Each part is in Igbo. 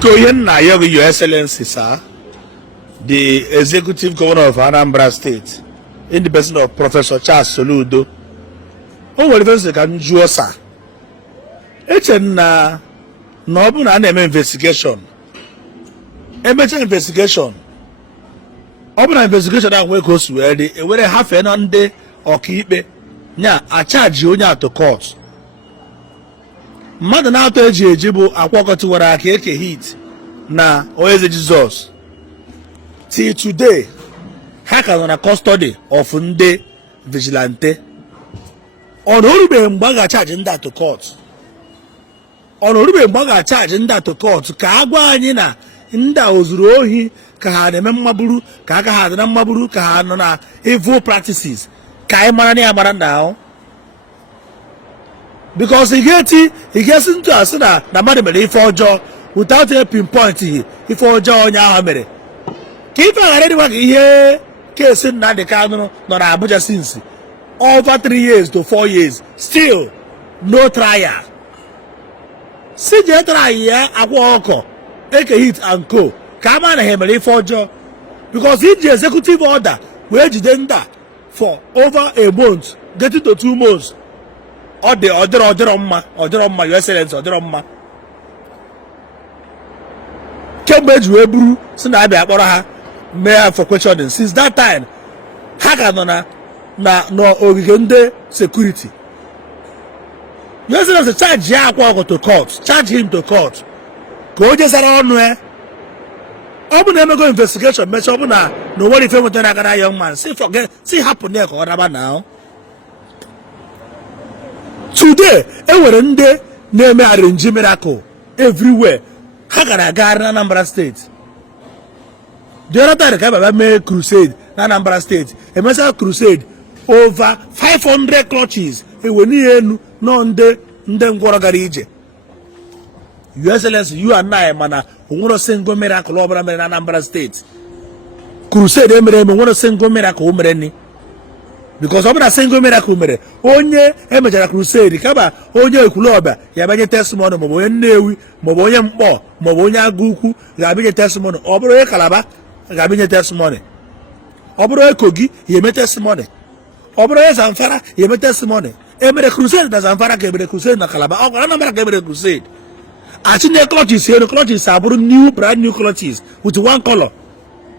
Biko na Your Excellency, sir, the Executive Governor of Anambra State, in the person of Professor Charles Soludo, who will first can do sir. It's na open an investigation. Emergency investigation. Open an investigation that we go to where they have an day or keep it. Nya a charge you to court. Mother now to Jibu Akwa Okuko to hit na Onye Eze Jesus. Till today, hackers on a custody of Nde vigilante. On Orube Mbaga charge in that to court. On Orube Mbaga charge in that to court. Kaagwa anyina nda ozurohi ka ha na mmaburu ka aka ha na mmaburu ka ha no na evil practices. Ka e mara ni amara now. Because he gets into us na mmadụ mere ife ọjọọ without a pinpoint ife ọjọọ onye ahụ mere. Ka ife aghara dịkwa ka ihe kesi Nnamdi Kanu nọ na Abuja since over 3 years to 4 years still no trial. Si je trial ya Akwa Okuko eke hit and co ka ama na ha mere ife ọjọọ because he ji executive order wee jide nda for over a month getting to 2 months. Ọdịrọ mma Your Excellency ọdịrọ mma kemgbe eji wee buru si na abịa akpọrọ ha mee ha for questioning. Since that time ha ka nọ na ogige ndị security. Your Excellency charge ya Akwa Okuko to court, charge him to court ka o jesara ọnụ ya. Ọ bụ na emego investigation mechaa ọ bụ na nwere ife nwetara aka na young man si hapụ na ka ọ raba now. Today, enwere ndị na-eme arrange miracle everywhere. Ha gara aga na Anambra State. The other time ka baba mee crusade na Anambra State. Emesa crusade over 500 clutches. Ewe ni enu no ndị ngwọrọ gara ije. Your Excellency, you and I mana onwere single miracle ọbụla mere na Anambra State. Crusade emere onwere single miracle o mere ni. Because of a single miracle mere onye emejara crusade kaba onye Ekwulọbịa ya banye testimony maọbụ onye Nnewi maọbụ onye Mkpọ maọbụ onye Agụukwu ga-abịanye testimony. Ọ bụrụ onye Kalaba ga-abịanye testimony. Ọ bụrụ onye Kogi ya eme testimony. Ọ bụrụ onye Zamfara ya eme testimony. Emere crusade na Zamfara ka emere crusade na Kalaba. Ọ gwara Anambra ka emere crusade. Achinye clutches abụrụ new brand new clutches with one color.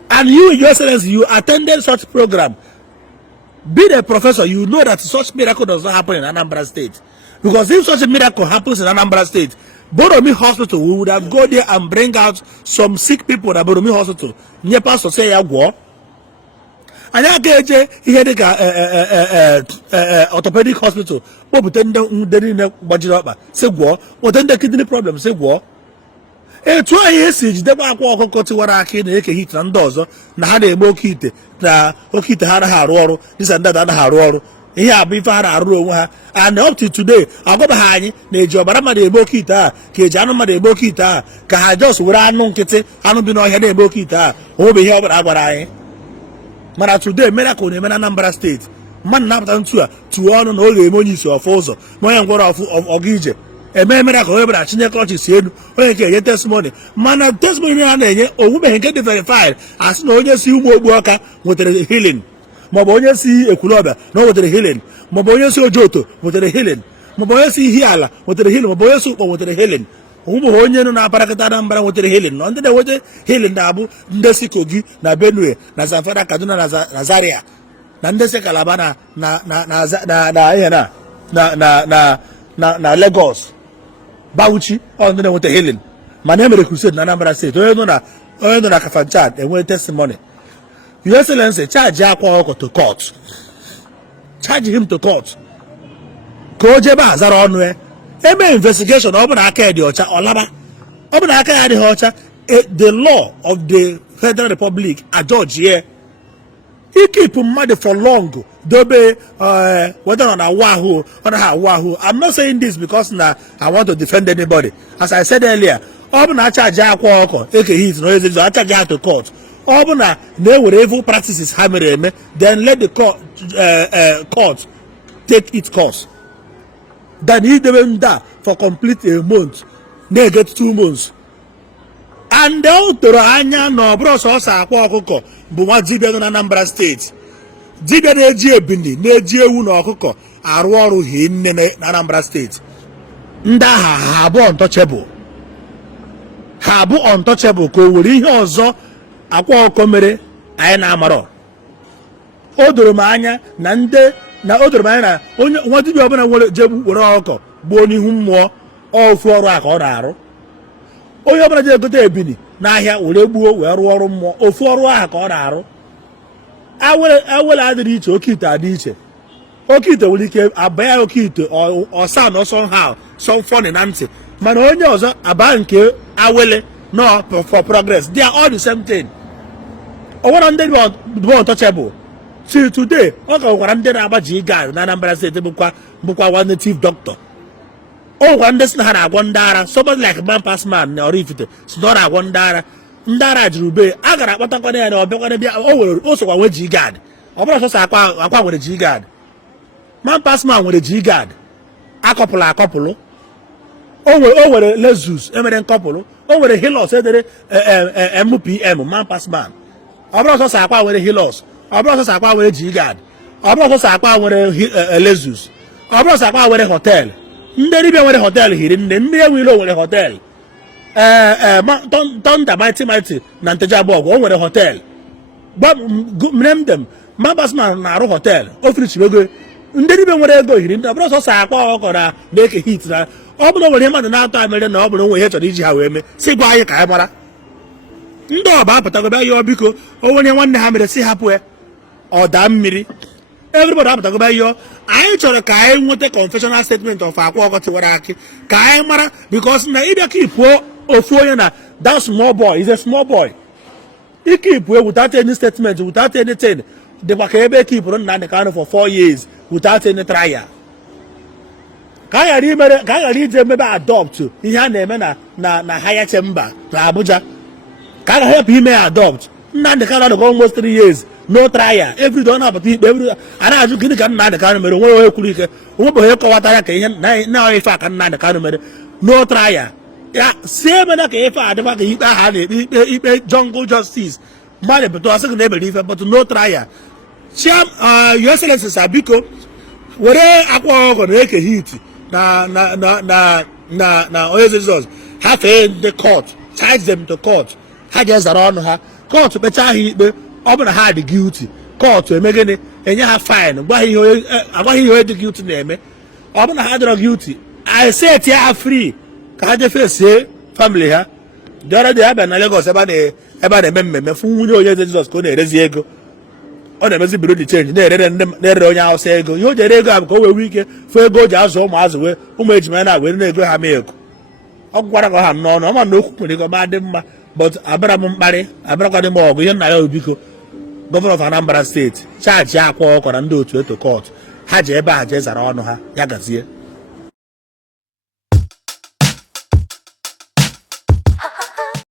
And you, Your Excellency, you attended such program. Being a professor, you know that such miracle does not happen in Anambra State. Because if such a miracle happens in Anambra State, Boromi Hospital, we would have go there and bring out some sick people at Boromi Hospital. Nye pastor say ya go. And ya get here the orthopedic hospital. What pretend they budget up? Say go. What then the kidney problem? Say go. Etu anyị esi jidekwa Akwa Okuko tiwara aka na-eke hit na ndị ọzọ na ha na-eme oke ite na oke ite ha anaghị arụ ọrụ disa ndị anaghị arụ ọrụ ihe a bụ ife ha na-arụ onwe ha. And up to today agwabaghị anyị na-eji ọbara mmadụ eme oke ite a ka eji anụ mmadụ eme oke ite a ka ha just were anụ nkịtị anụ bi n'ọhịa na-eme oke ite a ọ bụ ihe ọbụla a gwara anyị. Mana today miracle na-eme na Anambra State mmadụ na-apụta ntu a tụọ ọnụ na ọ ga-eme onye isi ọfụ ụzọ ma onye ngwọrọ ọgụ ije eme miracle onye bụla chinye clutches elu onye nke enye testimony. Mana testimony ha na-enye onwubeghị nke dị verified asị na onye si ụmụ ogbu ọka nwetara healing maọbụ onye si Ekwulọbịa na o nwetara healing maọbụ onye si Ojoto nwetara healing maọbụ onye si Ihiala nwetara healing maọbụ onye si Ukpọ nwetara healing. Onwubeghị onye nọ na-aparakịta Anambra nwetara healing na ndị na-enweta healing na-abụ ndị si Kogi na Benue na Zamfara Kaduna na Zaria na ndị si Kalaba na Lagos Bauchi ọ ndị na-enweta healing. Mana emere crusade na Anambra State onye nọ na Kafanchan enwere testimony. Your Excellency, charge Akwa Okuko to court. Charge him to court. Ka o jebe azara ọnụ ya. Eme investigation ọ bụ na aka ya dị ọcha ọlaba. Ọ bụ na aka ya adịghị ọcha the law of the Federal Republic adjudge here. He keep mmadụ for long dobe whether on Awahu or Awahu. I'm not saying this because now I want to defend anybody. As I said earlier, Obuna charge Akwa Okuko, aka hit no easy, I charge her to court. Obuna they were evil practices hammer, then let the court take its course. Then he didn't die for complete a month. They get 2 months. and o toro anya na ọ bụrụ sọsọ Akwa Okuko bụ nwa dibịa nọ na Anambra steeti, dibịa na-eji ebini na-eji ewu na ọkụkọ arụ ọrụ hie nne na Anambra steeti. Ndị agha ha abụ untouchable, ha abụ untouchable ka o nwere ihe ọzọ Akwa Okuko mere anyị na-amarọ. O doro m anya na onye nwa dibịa ọbụla were ọkụkọ gbuo n'ihu mmụọ ofu ọrụ a ka ọ na-arụ. Onye ọbụla je egote ebini n'ahịa were gbuo wee rụọ ọrụ mmụọ ofu ọrụ ahụ ka ọ na-arụ. Awele adịrị iche, oke ite adị iche. Oke ite nwere ike abaya oke ite ọsa na somehow some funny na ntị, mana onye ọzọ aba nke awele no for progress. They are all the same thing. One ndị bụ untouchable. See today, ọ ka gwara ndị na-agbaji guard na Anambra steeti bụkwa one native doctor. O gwara ndị si na ha na-agwọ ndị ara, somebody like man pass man na Oraifite si na ọ na-agwọ ndị ara. Ndị ara jiri ube a gara akpatakwana ya na ọbịakwana bịa o sokwa nwee Jpac. Ọ bụrụ sọsọ Akwa nwere Jpac. Man pass man nwere Jpac. Akọpụlụ. O nwere Lexus emere nkọpụlụ. O nwere Hilux edere MPM man pass man. Ọ bụrụ sọsọ Akwa nwere Hilux. Ọ bụrụ sọsọ Akwa nwere Jpac. Ọ bụrụ sọsọ Akwa nwere Lexus. Ọ bụrụ sọsọ Akwa nwere hotel. Ndị dibịa nwere hotel hiri nne, ndị enwere nwere hotel. Thunder Mighty na Nteje Abọgụ o nwere hotel. Name them. Mambasman na-arụ hotel. O finichiri ego. Ndị dibịa nwere ego hiri ndị. Ọ bụrụ sọsọ Akwa Okuko na-eke hit na ọ bụrụ nwere mmadụ na-atọ amere na ọ bụrụ nwe ihe chọrọ iji ha wee mee. Si gwa anyị ka anyị mara. Ndị ọba apụtago bịa yọọ biko onye nwanne ha mere si hapụ ya. Ọ daa mmiri. Everybody apụtago bịa yọọ. Anyị chọrọ ka anyị nweta confessional statement of Akwa Okuko tiwara akị ka anyị mara, because na ịbịa ka ipuo ofu onye na that small boy is a small boy. Ike ipuo without any statement, without anything. Dịkwa ka ebe ka ipụrụ Nnamdi Kanu for 4 years without any trial. Ka anyị ghara ije emebe adopt ihe a na-eme na higher chamber na Abuja. Ka a ga-ahapụ ime adopt. Nnamdi Kanu adịgo almost 3 years. No trial. Every day ọ na-apụta ikpe a na-ajụ gịnị ka Nnamdi Kanu mere, onwe onye kwuru ike, onwe bụ onye kọwatara ka ihe na ife a ka Nnamdi Kanu mere. No trial. Ya si emena ka ife adịkwa ka ikpe ahụ a na-ekpe ikpe jungle justice. Mmadụ pụta ọsị gị na-ebere ife but no trial. Your Excellency biko were Akwa Okuko na-eke hit na Onye Eze Jizọs ha fee ndị court, charge them to court. Ha ga-ezara ọnụ ha, court kpechaa ha ikpe. Ọ bụ na ha dị guilty, court eme gịnị, enye ha fine, agwaghị ihe onye dị guilty na-eme. Ọ bụ na ha dịrọ guilty, I set ya free ka ha jee fesie family ha. The other day ha bịa na Lagos ebe a na-eme mmemme fụ nwunye Onye Eze Jizọs ka ọ na-erezi ego. Ọ na-emezi biro di change na-erere onye Hausa ego. Ihe o jere ego ahụ ka o wee ike fụ ego o ji azụ ụmụazụ wee ụmụ ejima na-agwa na-ego ha mee ego. Ọ gwara ka ha n'ọnụ, ọ ma na okwu nwere ego ma dị mma, but abịara m mkparị, abịarakwa dị m ọgụ. Ihe nna ya obiko Governor of Anambra State chaji Akwa Okuko na ndị otu eto court ha ji ebe a jee zara ọnụ ha, ya gazie.